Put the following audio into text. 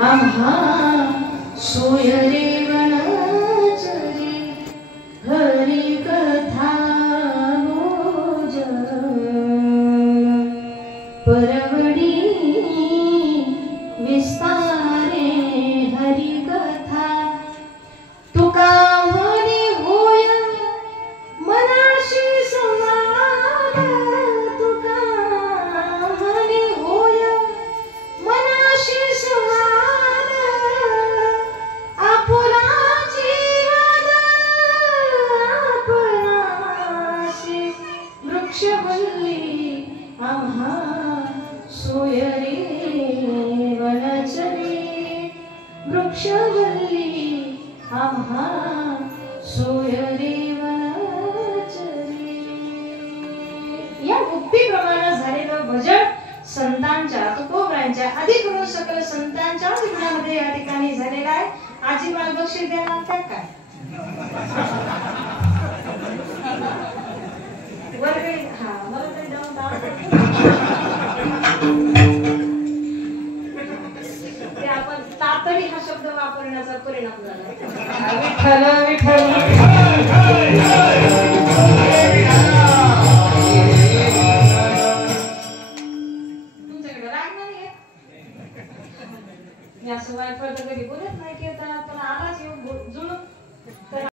आम्हा सोय रे वनचरी हरी कथा परवडी विस्तारे हरी कथा तुका म्हणे होय मनाशी संवाद तुका म्हणे होय मनाशी संवाद आपुला जीवन आपणाशी वृक्षवल्ली आम्हा सोय रे वनचरी वृक्षवल्ली आम्हा सोय रे वनचरी। या मुक्तीप्रमाणे झालेलं भजन संतांच्या तुकोबरांच्या आधी करून सकल संतांच्या जीवनामध्ये या ठिकाणी झालेला आहे। आजी मला बक्षीस द्यायला लागतात काय वर्गणी? हा मला तरी जाऊन ते आपण तातडी हा शब्द वापरण्याचा परिणाम झाला। विठ्ठल विठ्ठल तुमच्याकडे राग नाही आहे? मी असं वाईट कधी बोलत नाही की आता